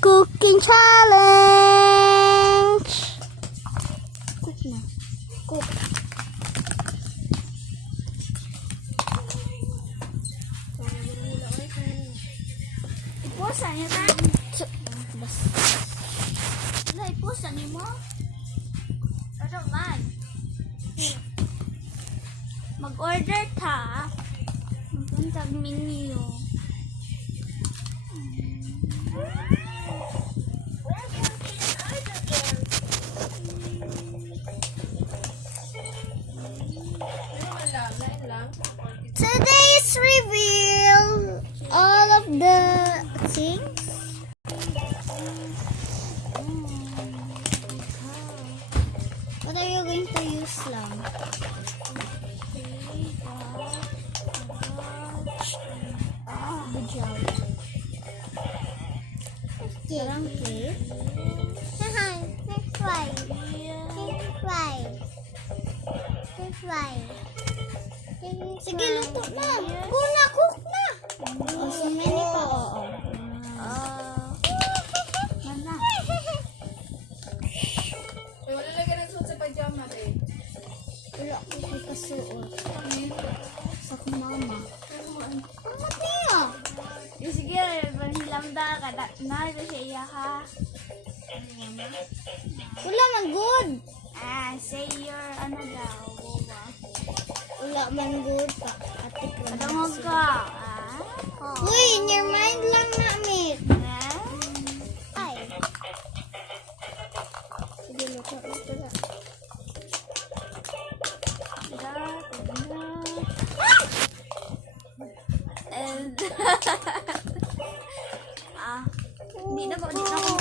cooking challenge. Cook na. Cook. Ipusan niya ta? Wala, ipusan niyo mo? Ano man? Mag-order ta. Magpuntag menu. Today's reveal all of the things. What are you going to use lang? The gel. Parang cake. Fish fry. Fish fry. Fish fry. Sige, luto na. Go na, cook na. Oh, so many pa, oo. Mana? Wala lagyan ng suot sa pajama eh. Wala ko kay kasuot. Sa mama. Mama niya. Yung sige, manhilam da ka. Na, ito siya iya ha. Wala man good. Say your ano daw. Buwa. Wala man good pa. Atik lang. Padungog ka. Uy, in your mind lang namin. Ay. Sige, luto na. And hindi na ko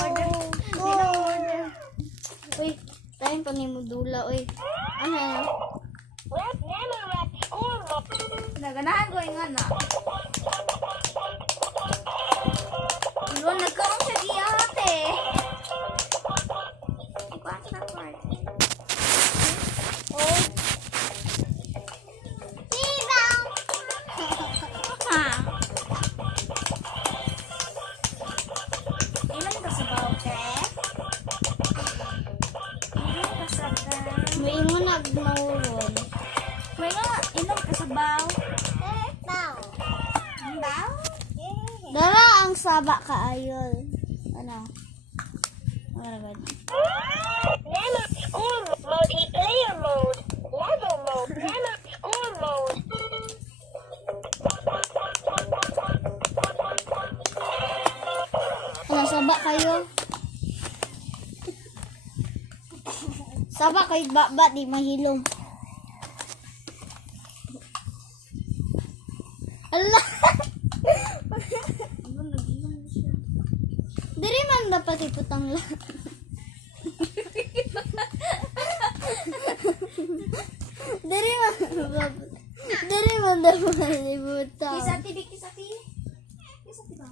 order. Uy, tayo pa ni Mudula, uy. Ano? Naganahan ko yung ano. Iwan, nagkaroon siya di ate. Ikuha sa part. Oh. Ha? Ilan ka sa bawte? Ilan ka sa May mo nagmauron. May nga, ilan ka sa baw? Ang baw? Dara ang saba kaayol. Ano? Maragad. Multiplayer mode, level mode, or mode. Ano, saba kayo? Saba kayo ba di mahilom. Allah! Ano, nag-inom siya. Diri man dapat iputang lang. Diri man dapat iputang. Kisati, di kisati. Kisati ba?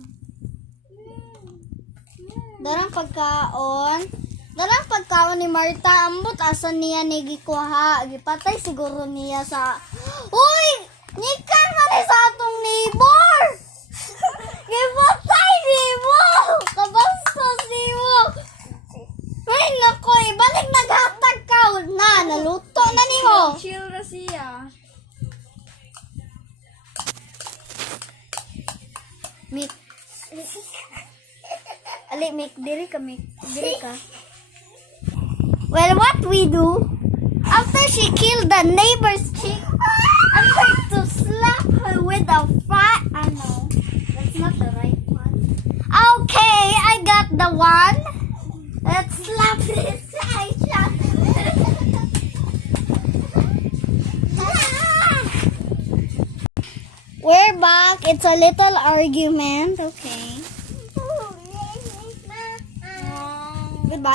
Darang pagkaon ni Marta ambot asan niya ni gikuha gipatay siguro niya sa uy nikan man sa atong neighbor. Gipatay nimo kabastos nimo. Ay nako ibalik naghatag ka na naluto na nimo. Chill na siya. Mik Ali mik diri ka. Well, what we do after she killed the neighbor's chick, I'm going to slap her with a fat. I know that's not the right one. Okay, I got the one. Let's slap this guy. We're back. It's a little argument. Okay.